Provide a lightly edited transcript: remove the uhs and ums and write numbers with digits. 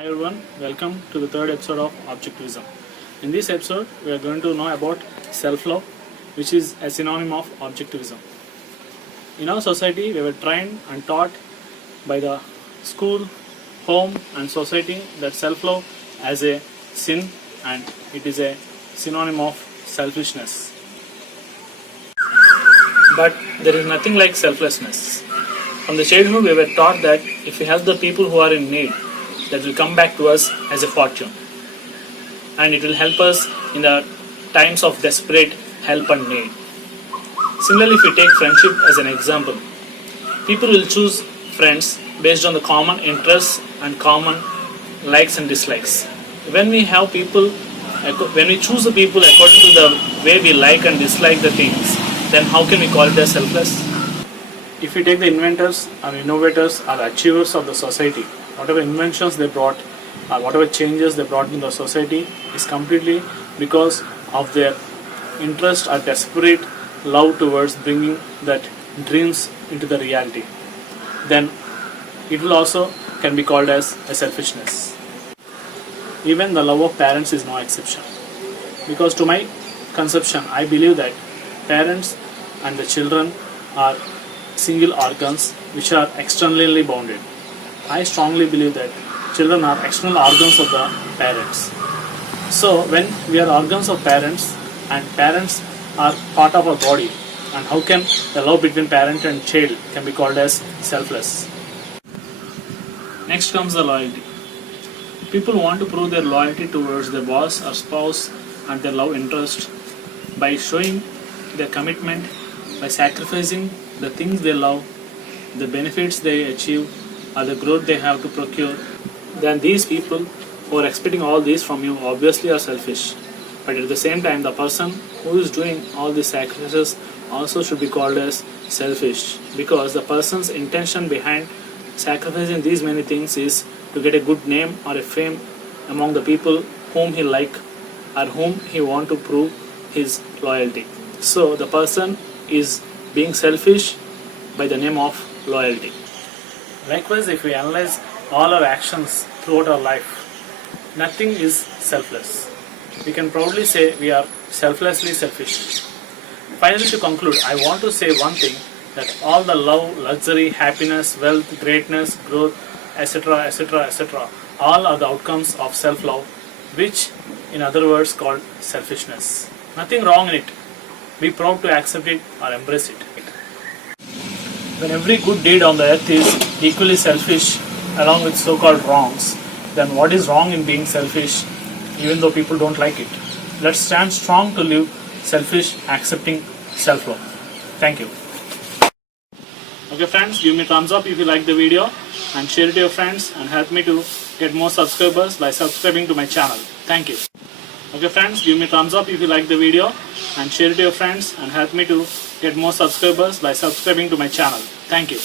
Hi everyone, welcome to the third episode of Objectivism. In this episode, we are going to know about self-love, which is a synonym of objectivism. In our society, we were trained and taught by the school, home and society that self-love as a sin and it is a synonym of selfishness. But there is nothing like selflessness. From the childhood, we were taught that if we help the people who are in need, that will come back to us as a fortune. And it will help us in the times of desperate help and need. Similarly, if we take friendship as an example, people will choose friends based on the common interests and common likes and dislikes. When we choose the people according to the way we like and dislike the things, then how can we call it as selfless? If we take the inventors or innovators or achievers of the society, whatever inventions they brought or whatever changes they brought in the society is completely because of their interest or desperate love towards bringing that dreams into the reality. Then it will also can be called as a selfishness. Even the love of parents is no exception. Because to my conception, I believe that parents and the children are single organs which are externally bounded. I strongly believe that children are external organs of the parents. So when we are organs of parents and parents are part of our body, and how can the love between parent and child can be called as selfless? Next comes the loyalty. People want to prove their loyalty towards their boss or spouse and their love interest by showing their commitment, by sacrificing the things they love, the benefits they achieve, or the growth they have to procure. Then these people who are expecting all this from you obviously are selfish. But at the same time, the person who is doing all these sacrifices also should be called as selfish, because the person's intention behind sacrificing these many things is to get a good name or a fame among the people whom he like or whom he want to prove his loyalty. So the person is being selfish by the name of loyalty. Likewise, if we analyze all our actions throughout our life, nothing is selfless. We can proudly say we are selflessly selfish. Finally, to conclude, I want to say one thing, that all the love, luxury, happiness, wealth, greatness, growth, etc., etc., etc., all are the outcomes of self-love, which in other words called selfishness. Nothing wrong in it. Be proud to accept it or embrace it. When every good deed on the earth is equally selfish along with so-called wrongs, then what is wrong in being selfish even though people don't like it? Let's stand strong to live selfish, accepting self-love. Thank you. Okay friends, give me thumbs up if you like the video and share it to your friends and help me to get more subscribers by subscribing to my channel. Thank you. Okay friends, give me thumbs up if you like the video and share it to your friends and help me to get more subscribers by subscribing to my channel. Thank you.